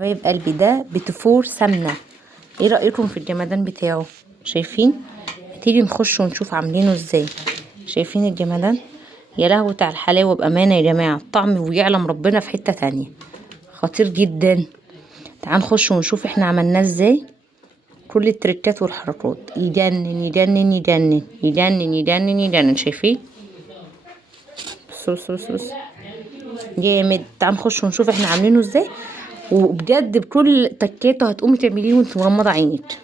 حبايب قلبي ده بتفور سمنه. ايه رايكم في الجمدان بتاعه؟ شايفين؟ تيجي نخش ونشوف عاملينه ازاي. شايفين الجمدان؟ يا لهوي على الحلاوه بامانه يا جماعه، الطعم ويعلم ربنا في حته تانية، خطير جدا. تعال نخش ونشوف احنا عملناه ازاي، كل التركات والحركات. يجنن يجنن يجنن يجنن يجنن يجنن. شايفين؟ بص جامد. تعال نخش ونشوف احنا عاملينه ازاي، وبجد بكل تكاته هتقومي تعمليه وانت مغمضه عينك.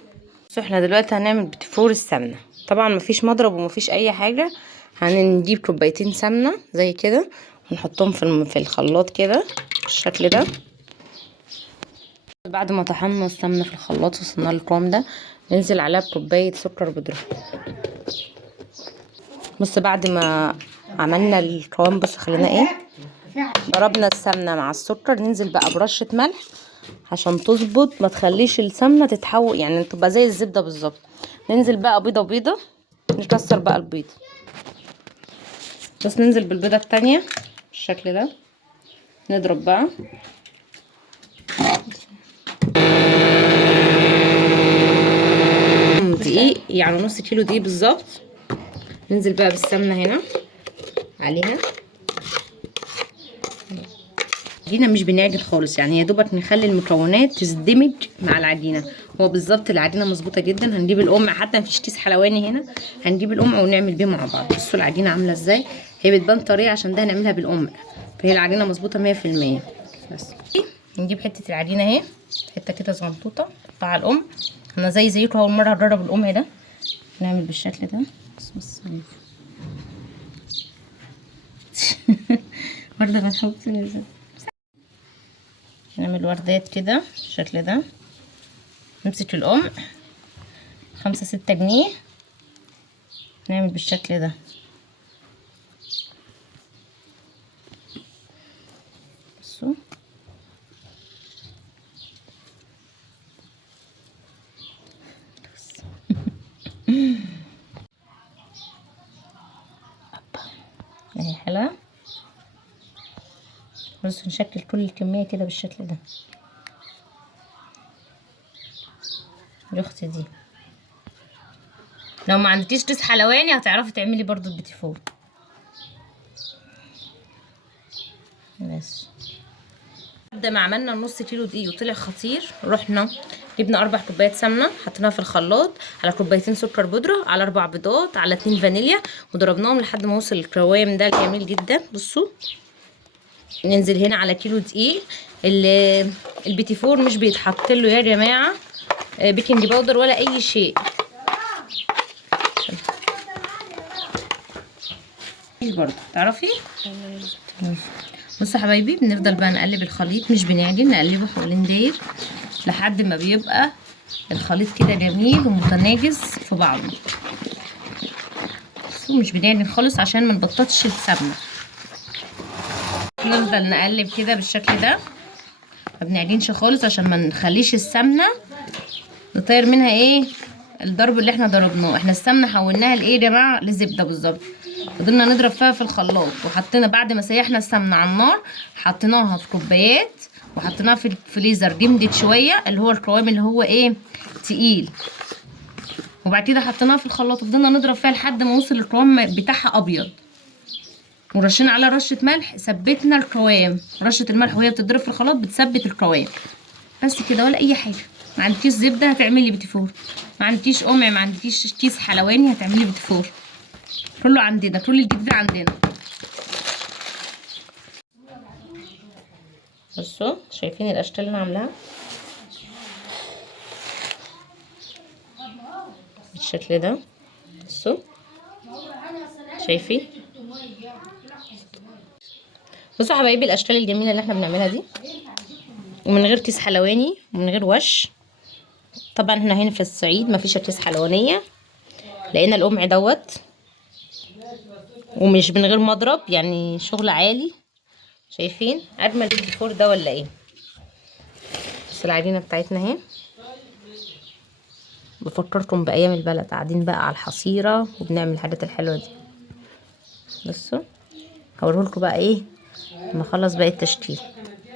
بص احنا دلوقتي هنعمل بتفور السمنه. طبعا مفيش مضرب ومفيش اي حاجه. هنجيب كوبايتين سمنه زي كده ونحطهم في الخلاط كده بالشكل ده. بعد ما طحنا السمنه في الخلاط وصلنا للقوام ده، ننزل عليها بكوبايه سكر بودره. بص بعد ما عملنا القوام، بص خلينا ايه، ضربنا السمنه مع السكر، ننزل بقى برشه ملح عشان تظبط، ما تخليش السمنه تتحول يعني تبقى زي الزبده بالظبط. ننزل بقى بيضه نكسر بقى البيض، بس ننزل بالبيضه التانية بالشكل ده. نضرب بقى دقيق، يعني نص كيلو دقيق بالظبط. ننزل بقى بالسمنه هنا عليها. العجينه مش بنعجن خالص، يعني يا دوبك نخلي المكونات تندمج مع العجينه. هو بالظبط العجينه مظبوطه جدا. هنجيب القمع، حتى مفيش كيس حلواني هنا، هنجيب القمع ونعمل بيه مع بعض. بصوا العجينه عامله ازاي، هي بتبان طريه عشان ده هنعملها بالقمع، فهي العجينه مظبوطه 100%. بس نجيب حته العجينه اهي، حته كده صغنطوطه نحطها على القمع. انا زيكم اول مره اجرب القمع ده. نعمل بالشكل ده. بص برضه بنحط نعمل وردات كده بالشكل ده. نمسك القمع 5-6 جنيه، نعمل بالشكل ده. بصوا اهي حلوه. بصوا نشكل كل الكميه كده بالشكل ده. يا اختي دي لو ما عندكيش كيس حلواني هتعرفي تعملي برضو البيتي فور. بس بعد ما عملنا نص كيلو دقيق وطلع خطير، رحنا جبنا 4 كوبايات سمنه، حطيناها في الخلاط على كوبايتين سكر بودره، على 4 بيضات، على 2 فانيليا، وضربناهم لحد ما وصل القوام ده الجميل جدا. بصوا ننزل هنا على كيلو دقيق. البيتي فور مش بيتحط له يا جماعه بيكنج باودر ولا اي شيء. برضه تعرفي. بصوا حبايبي، بنفضل بقى نقلب الخليط، مش بنعجن، نقلبه حوالين داير لحد ما بيبقى الخليط كده جميل ومتناجز في بعضه. مش بنعجن خالص عشان ما نبططش السمنه. نفضل نقلب كده بالشكل ده، ما بنعجنش خالص عشان ما نخليش السمنه نطير منها ايه الضرب اللي احنا ضربناه. احنا السمنه حولناها لايه يا جماعه؟ لزبده بالظبط. فضلنا نضرب فيها في الخلاط، وحطينا بعد ما سيحنا السمنه على النار حطيناها في كوبايات وحطيناها في الفريزر، جمدت شويه، اللي هو القوام اللي هو ايه تقيل. وبعد كده حطيناها في الخلاط وفضلنا نضرب فيها لحد ما وصل القوام بتاعها ابيض، ورشينا على رشه ملح، ثبتنا القوام. رشه الملح وهي بتضرب في الخلاط بتثبت القوام. بس كده ولا اي حاجه. ما عندكيش زبده هتعملي بيتي فور، ما عندكيش قمع، ما عندكيش كيس حلواني هتعملي بيتي فور. كله عندنا، كل الجديد عندنا. بصوا شايفين الاشكال اللي انا عاملاها بالشكل ده. بصوا شايفين. بصوا حبايبي الاشكال الجميله اللي احنا بنعملها دي، ومن غير كيس حلواني ومن غير وش. طبعا احنا هنا في الصعيد ما فيش كيس حلوانيه، لقينا القمع دوت، ومش من غير مضرب، يعني شغل عالي. شايفين اجمل بيتي فور ده ولا ايه؟ بس العجينه بتاعتنا اهي. بفكركم بايام البلد، قاعدين بقى على الحصيره وبنعمل الحاجات الحلوه دي. بصوا هوريهولكوا بقى ايه لما اخلص باقي التشكيل.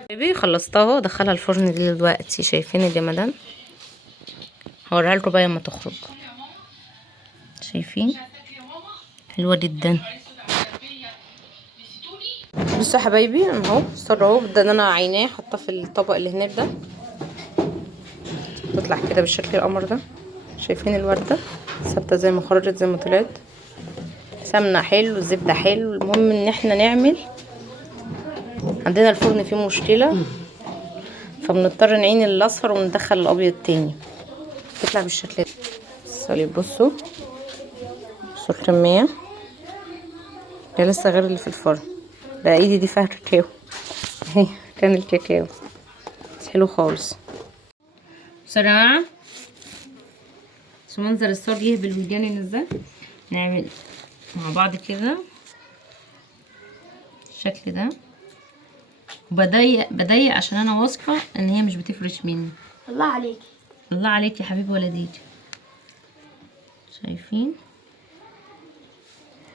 بيبي خلصتها اهو، دخلها الفرن دلوقتي. شايفين الجمدان؟ هوريها لكم بقى لما تخرج. شايفين؟ حلوه جدا. بصوا يا حبايبي، انا اهو الصاج اهو بدأ ان انا عيناه حاطاه في الطبق اللي هناك ده، تطلع كده بالشكل القمر ده. شايفين الورده ثابته زي ما خرجت زي ما طلعت. سمنه حلو، الزبده حلو. المهم ان احنا نعمل، عندنا الفرن فيه مشكله فبنضطر نعين الاصفر وندخل الابيض تاني، تطلع بالشكل ده. الصليب بصوا الكميه ده لسه غير اللي في الفرن ده. ايدي دي فيها كاكاو اهي، كان الكاكاو حلو خالص. بصوا يا جماعه، عشان منظر الصاج يهبل ويجنن ازاي، نعمل مع بعض كده بالشكل ده. وبضيق عشان انا واثقه ان هي مش بتفرش مني. الله عليكي، الله عليك يا حبيبي ولديتي. شايفين؟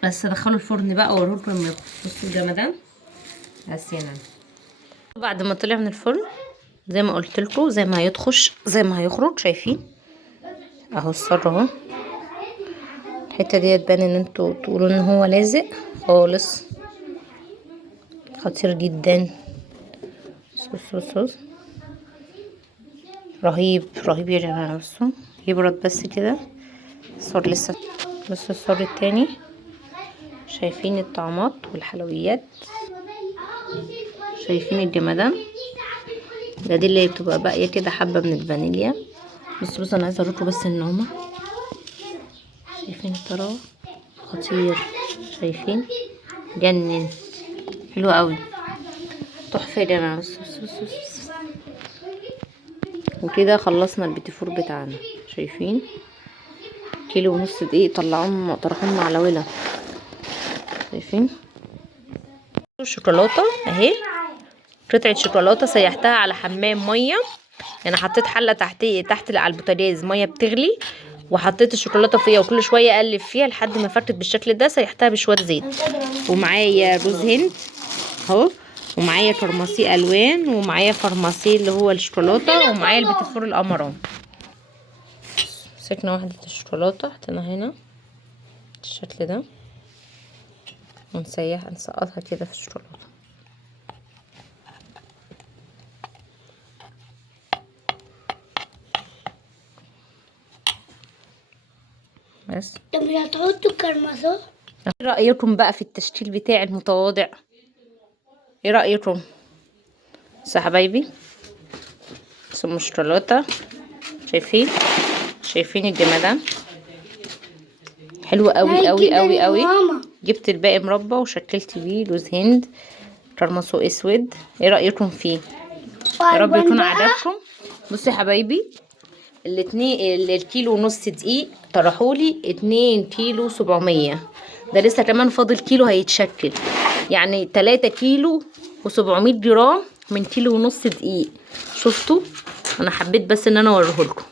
بس ادخله الفرن بقى واوريكم لما يخرج. بصوا الجمدان بس. يا بعد ما طلع من الفرن زي ما قلت لكم، زي ما هيدخش زي ما هيخرج. شايفين اهو الصاج اهو. الحته دي تبان ان انتوا تقولوا ان هو لازق خالص، خطير جدا. بصوا رهيب رهيب يا جماعه. بصوا يبرد بس كده. الصاج لسه. بصوا الصاج التاني. شايفين الطعمات والحلويات؟ شايفين الجمدان ده؟ دي اللي بتبقى باقيه كده حبه من الفانيليا. بصوا انا عايزه اوريكم بس النعومه. شايفين الطراوه؟ خطير. شايفين؟ جنن، حلو قوي، تحفه يا جماعه. بصوا وكده خلصنا البيتي فور بتاعنا. شايفين؟ كيلو ونص دقيق طلعوهم طرحوهم على ولا. شايفين الشوكولاته اهي؟ قطعه شوكولاته سيحتها على حمام ميه، يعني حطيت حله تحت على البوتاجاز ميه بتغلي، وحطيت الشوكولاته فيها وكل شويه اقلب فيها لحد ما فتت بالشكل ده. سيحتها بشويه زيت. ومعايا روز هند اهو، ومعايا كرماسي الوان، ومعايا فرماسي اللي هو الشوكولاته، ومعايا البيتي فور القمران. مسكنا واحده الشوكولاته حطيناها هنا بالشكل ده، نسقطها كده في الشوكولاته. بس. طب مش هتحطوا كرمسة؟ ايه رأيكم بقى في التشكيل بتاعي المتواضع؟ ايه رأيكم؟ بس يا حبايبي بصوا الشوكولاته. شايفين الجمدان؟ حلو قوي قوي قوي قوي. جبت الباقي مربى وشكلت بيه لوز هند ترمسو اسود. ايه رأيكم فيه؟ يا رب يكون عجبكم. بصوا يا حبايبي، الكيلو ونص دقيق طرحولي 2 كيلو 700. ده لسه كمان فاضل كيلو هيتشكل، يعني 3 كيلو و700 جرام من كيلو ونص دقيق. شفتوا؟ انا حبيت بس ان انا اوريهولكم.